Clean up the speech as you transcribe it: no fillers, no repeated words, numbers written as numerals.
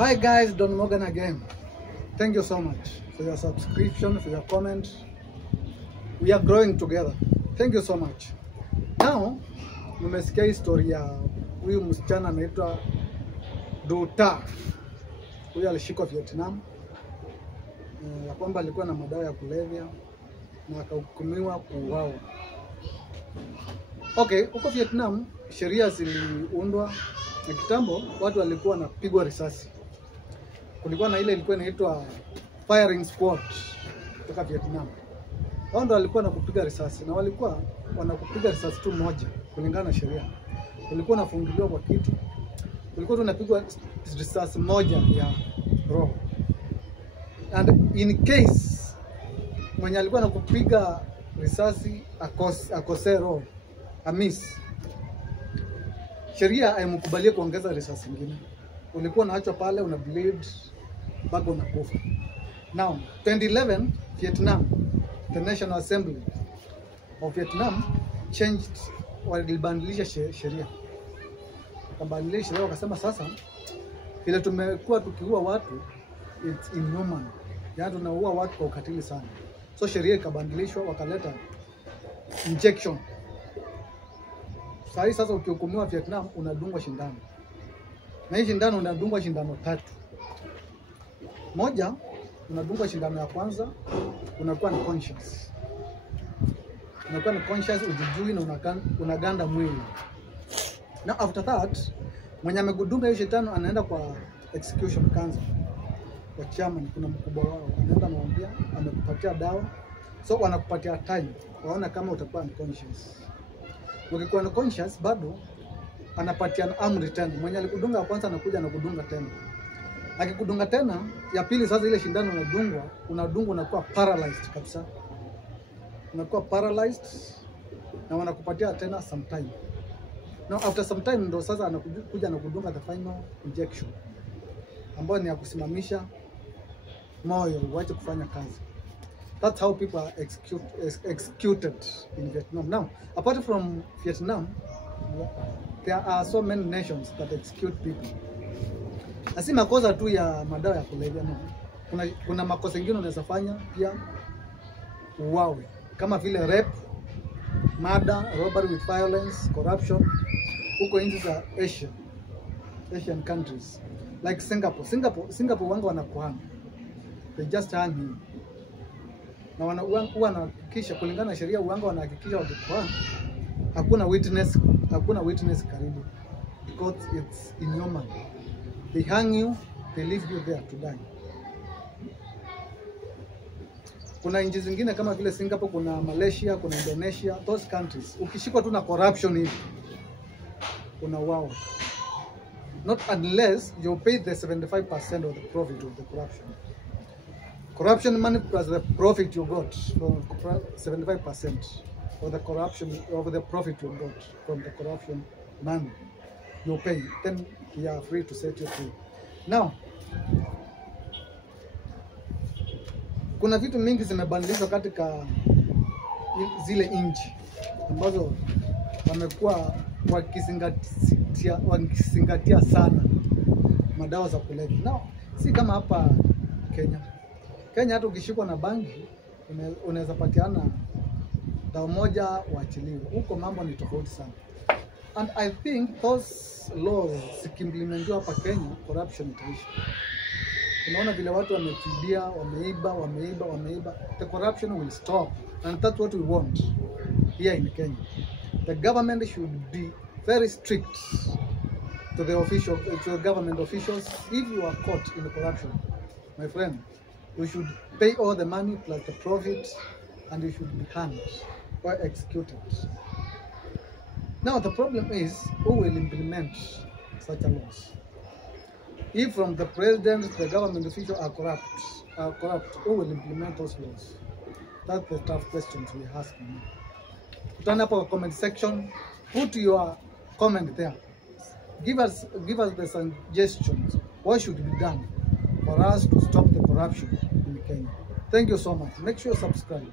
Hi guys, Don Morgan again. Thank you so much for your subscription, for your comment. We are growing together. Thank you so much. Now, nimesikia historia ya huyu msichana anaitwa Duta. Huyu alishikwa Vietnam. Ya kwamba alikuwa na madawa ya kulevya na akahukumiwa kuuawa. Okay, huko Vietnam sheria ziliundwa na kitambo watu walikuwa wanapigwa risasi. Kulikuwa na ile ilikuwa inaitwa firing squad kutoka Vietnam. Wao ndio walikuwa wanakupiga risasi na walikuwa wanakupiga risasi tu moja kulingana na sheria. Ulikuwa unafunguliwa kwa kitu. Ulikuwa tunapigwa risasi moja ya roho. And in case mwenye alikuwa anakupiga risasi akose roho, amis, sheria haimkubalie kuongeza risasi nyingine. Ulikuwa unaachwa pale una bleed mpaka unakufa. Now 2011 Vietnam, the National Assembly of Vietnam changed, walibadilisha sheria. Wakabadilisha sheria wakasema sasa vile tumekuwa tukiua watu it's inhuman. Yaani tunaua watu kwa ukatili sana. So sheria ikabadilishwa wakaleta injection. Sasa ukihukumiwa Vietnam unadungwa shindano. Na hii shindano unadungwa shindano 3. Moja, unadungwa shindano ya kwanza, unakuwa ni conscious. Unakuwa ni conscious, ujijui na unaganda mwili. Now after that, mwenye amekudunga hiyo shindano anaenda kwa execution council. Kwa chairman, kuna mkubwa wao. Anaenda anamwambia amekupatia dawa. So wanakupatia time. Waona kama utakuwa unconscious. Ukikuwa unconscious bado anapatia amri tena. Mwenye alikudunga ya kwanza anakuja anakudunga tena. Akikudunga tena, ya pili sasa ile shindano unadungwa unakuwa paralyzed kabisa. Unakuwa paralyzed na wanakupatia tena some time. Now after some time ndo sasa anakuja anakudunga the final injection, ambayo ni ya kusimamisha moyo uache kufanya kazi. That's how people are executed in Vietnam. Now, apart from Vietnam, there are so many nations that execute people. Asi makosa tu ya madawa ya kulevya no. Kuna makosa mengine unaweza fanya pia uwawe, kama vile rape, murder, robbery with violence, corruption. Huko nchi za Asian countries like Singapore wanga wanakuhama. They just hang him. Na wanahakikisha kulingana na sheria wanga wanahakikisha wakikuhama hakuna witness karibu, because it's inhuman. They hang you, they leave you there to die. Kuna nchi zingine kama vile Singapore, kuna Malaysia, kuna Indonesia, those countries. Ukishikwa tu na corruption hivi, unauawa. Not unless you pay the 75% of the profit of the corruption. Corruption money plus the profit you got from 75% of the corruption, of the profit you got from the corruption money you pay, then we are free to set you free. Now, kuna vitu mingi zimebadilishwa katika zile nchi ambazo wamekuwa wakizingatia sana madawa za kulevya. Now, si kama hapa Kenya. Kenya hata ukishikwa na bangi unaweza patiana dawa moja uachiliwe. Huko mambo ni tofauti sana. And I think those laws zikiimplementiwa hapa Kenya, corruption itaisha. Unaona vile watu wametibia, wameiba, the corruption will stop, and that's what we want here in Kenya. The government should be very strict to the government officials. If you are caught in corruption, my friend, you should pay all the money plus the profit, and you should be hanged or executed. Now the problem is, who will implement such a laws? If from the president, the government officials are corrupt, who will implement those laws? That's the tough questions we ask now. Turn up our comment section, put your comment there. Give us the suggestions. What should be done for us to stop the corruption in Kenya? Thank you so much. Make sure you subscribe.